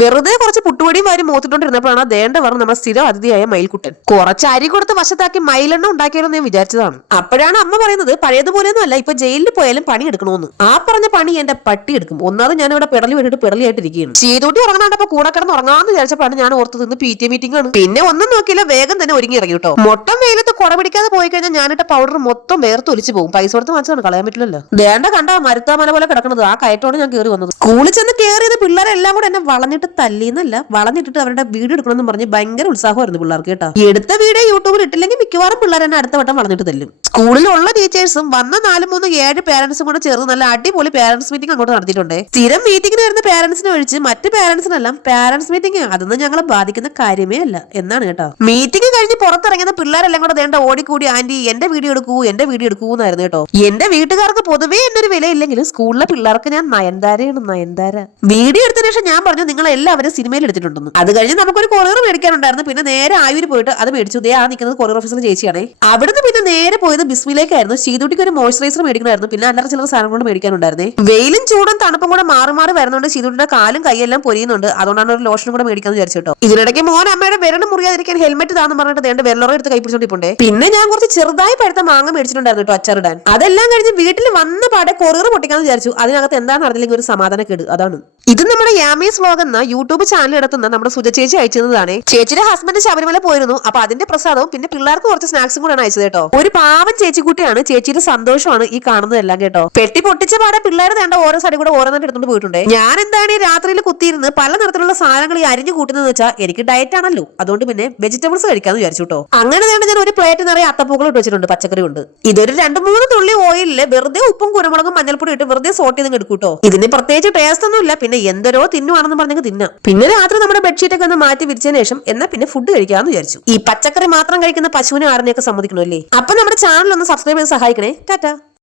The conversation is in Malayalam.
വെറുതെ കുറച്ച് പുട്ടുപൊടിയും വാരി മോത്തിട്ടോണ്ടിരുന്നപ്പോഴാണ് ദേണ്ട പറഞ്ഞു നമ്മുടെ സ്ഥിരം അതിഥിയായ മയിൽക്കുട്ടൻ. കുറച്ച് അരി കൊടുത്ത് വശത്താക്കി മയിലെണ്ണ ഉണ്ടാക്കിയാലോ ഞാൻ വിചാരിച്ചതാണ്. അപ്പോഴാണ് അമ്മ പറയുന്നത് പഴയതുപോലെയൊന്നും അല്ല, ഇപ്പൊ ജയിലിൽ പോയാലും പണി എടുക്കണമെന്ന്. ആ പറഞ്ഞ പണി എന്റെ പട്ടി എടുക്കും. ഒന്നാമത് ഞാൻ ഇവിടെ പെടലി വേണ്ടിട്ട് പെടലിയായിട്ടിരിക്കുകയാണ്. ചീതൂട്ടി ഉറങ്ങാണ്ടപ്പോ കൂടെ കിടന്ന് ഉറങ്ങാന്ന് വിചാരിച്ചപ്പോഴാണ് ഞാൻ ഓർത്ത് നിന്ന് PT മീറ്റിംഗ് ആണ്. പിന്നെ ഒന്നും നോക്കിയില്ല, വേഗം തന്നെ ഒരുങ്ങി ഇറങ്ങി കേട്ടോ. മൊട്ടം വെയിലത്ത് കുട പിടിക്കാതെ പോയി കഴിഞ്ഞാൽ ഞാനിട്ട പൗഡർ മൊത്തം വേർത്ത് ഒലിച്ചു പോകും. പൈസ കൊടുത്ത് വാങ്ങിച്ചാണ്, കളയാൻ പറ്റില്ലല്ലോ. ദേണ്ട കണ്ട മരുത്താമല പോലെ കിടക്കുന്നത്. ആ കയറ്റോടെ ഞാൻ കയറി വന്നത്. സ്കൂളിൽ ചെന്ന് കയറിയത് പിള്ളേരെല്ലാം കൂടെ എന്നെ വളഞ്ഞിട്ട് തല്ലിന്നല്ല, വളഞ്ഞിട്ടിട്ട് അവരുടെ വീഡിയോ എടുക്കണമെന്ന് പറഞ്ഞ് ഭയങ്കര ഉത്സാഹമായിരുന്നു പിള്ളേർക്ക് കേട്ടോ. എടുത്ത വീഡിയോ യൂട്യൂബിൽ ഇട്ടില്ലെങ്കിൽ മിക്കവാറും പിള്ളേർ എന്നെ അടുത്ത വട്ടം വളഞ്ഞിട്ട് തല്ലും. സ്കൂളിലുള്ള ടീച്ചേഴ്സും വന്ന 4, 3, 7 പേരന്റ്സും കൂടെ ചേർന്ന് നല്ല അടിപൊളി പേരന്റ്സ് മീറ്റിംഗ് അങ്ങോട്ട് നടത്തിയിട്ടുണ്ട്. സ്ഥിരം മീറ്റിംഗിന് വരുന്ന പേരന്റ്സിനെ ഒഴിച്ച് മറ്റ് പേരന്റ്സിനെല്ലാം പേരന്റ്സ് മീറ്റിംഗ് അതൊന്നും ഞങ്ങളെ ബാധിക്കുന്ന കാര്യമേ അല്ല എന്നാണ് കേട്ടോ. മീറ്റിംഗ് കഴിഞ്ഞ് പുറത്തിറങ്ങുന്ന പിള്ളേരെല്ലാം കൂടെ ദേണ്ട ഓടിക്കൂടി ആന്റി എന്റെ വീഡിയോ എടുക്കൂ എന്നായിരുന്നു കേട്ടോ. എന്റെ വീട്ടുകാർക്ക് പൊതുവേ എന്നൊരു വിലയില്ലെങ്കിലും സ്കൂളിലെ പിള്ളേർക്ക് ഞാൻ നയൻതാരയാണ്, നയൻതാര. വീഡിയോ എടുത്തതിന് ശേഷം ഞാൻ പറഞ്ഞു നിങ്ങൾ എല്ലാവരും സിനിമയിൽ എടുത്തിട്ടുണ്ടെന്ന്. അത് കഴിഞ്ഞ് നമുക്കൊരു കൊറിയർ മേടിക്കാനുണ്ടായിരുന്നു. പിന്നെ നേരെ ആയൂര് പോയിട്ട് അത് മേടിച്ചു. ദേ ആ നിൽക്കുന്നത് കൊറിയർ ഓഫീസിലെ ചേച്ചിയാണേ. അവിടുന്ന് പിന്നെ നേരെ പോയത് ബിസ്മിലേക്കായിരുന്നു. ശീതുട്ടിക്ക് ഒരു മോയ്സ്ചറൈസർ മേടിക്കണമായിരുന്നു. പിന്നെ അല്ലറ ചിലർ സാധനം കൊണ്ട് മേടിക്കാനുണ്ടായിരുന്നേ. വെയിലും ചൂടും തണുപ്പും കൂടെ മാറി മാറി വരുന്നുണ്ട്. ശീതുട്ടിയുടെ കാലും കൈയെല്ലാം പൊരിയുന്നുണ്ട്. അതുകൊണ്ടാണ് ഒരു ലോഷനും കൂടെ മേടിക്കാന്ന് വിചാരിച്ചിട്ടോ. ഇതിനിടയ്ക്ക് മോൻ അമ്മയുടെ വിരൽ മുറിയാതിരിക്കാൻ ഹെൽമെറ്റ് താന്ന് പറഞ്ഞിട്ട് വേണ്ട വിരലറ എടുത്ത് കൈപ്പിടിച്ചോണ്ടിപ്പോണ്ടേ. പിന്നെ ഞാൻ കുറച്ച് ചെറുതായി പഴുത്ത മാങ്ങ മേടിച്ചിട്ടുണ്ടായിരുന്നു കേട്ടോ അച്ചാറിടാൻ. അതെല്ലാം കഴിഞ്ഞ് വീട്ടിൽ വന്ന പാടെ കൊറിയർ പൊട്ടിക്കാന്ന് വിചാരിച്ചു. അതിനകത്ത് എന്താണെന്ന് അറിഞ്ഞില്ലെങ്കിൽ ഒരു സമാധാനക്കേട്. അതാണ് ഇത്. നമ്മുടെ യാമീസ് വ്ലോഗ് എന്ന യൂട്യൂബ് ചാനൽ എടുത്തുന്ന നമ്മുടെ സുജ ചേച്ചി അയച്ചതാണ്. ചേച്ചിയുടെ ഹസ്ബൻഡ് ശബരിമല പോയിരുന്നു. അപ്പൊ അതിന്റെ പ്രസാദവും പിന്നെ പിള്ളേർക്ക് കുറച്ച് സ്നാക്സും കൂടെയാണ് അയച്ചത് കേട്ടോ. ഒരു പാവം ചേച്ചിക്കുട്ടിയാണ്. ചേച്ചിയുടെ സന്തോഷമാണ് ഈ കാണുന്നതെല്ലാം കേട്ടോ. പെട്ടി പൊട്ടിച്ച പാടെ പിള്ളേർ വേണ്ട ഓരോ സൈഡിൽ കൂടെ ഓരോന്നിട്ട് എടുത്തോണ്ട് പോയിട്ടുണ്ട്. ഞാൻ എന്താണ് ഈ രാത്രിയിൽ കുത്തിയിരുന്ന് പല നിറത്തിലുള്ള സാധനങ്ങൾ ഈ അരിഞ്ഞു കൂട്ടുന്നതെന്ന് വെച്ചാൽ എനിക്ക് ഡയറ്റ് ആണല്ലോ, അതുകൊണ്ട് പിന്നെ വെജിറ്റബിൾസ് കഴിക്കാന്ന് വിചാരിച്ചു കേട്ടോ. അങ്ങനെ വേണ്ട ഞാൻ ഒരു പ്ലേറ്റ് നിറയെ അത്തപ്പൂക്കൾ ഇട്ട് വെച്ചിട്ടുണ്ട്, പച്ചക്കറി ഉണ്ട്. ഇതൊരു 2-3 തുള്ളി ഓയിലില് വെറുതെ ഉപ്പും കുരുമുളകും മഞ്ഞൾപ്പൊടി ഇട്ട് വെറുതെ സോട്ട് ചെയ്ത് എടുക്കും കേട്ടോ. ഇതിന് പ്രത്യേകിച്ച് ടേസ്റ്റ് ഒന്നും ഇല്ല. പിന്നെ എന്തോരോ തിന്നുവാണെന്ന് പറഞ്ഞെങ്കിൽ തിന്നാം. പിന്നെ രാത്രി നമ്മുടെ ബെഡ്ഷീറ്റ് ഒക്കെ ഒന്ന് മാറ്റി വിരിച്ചതിന് ശേഷം എന്നാ പിന്നെ ഫുഡ് കഴിക്കാന്ന് വിചാരിച്ചു. ഈ പച്ചക്കറി മാത്രം കഴിക്കുന്ന പശുവിനെ ആറിനെയൊക്കെ സമ്മതിക്കണമല്ലേ. അപ്പൊ നമ്മുടെ ചാനൽ ഒന്ന് സബ്സ്ക്രൈബ് ചെയ്ത് സഹായിക്കണേ. ടാറ്റാ.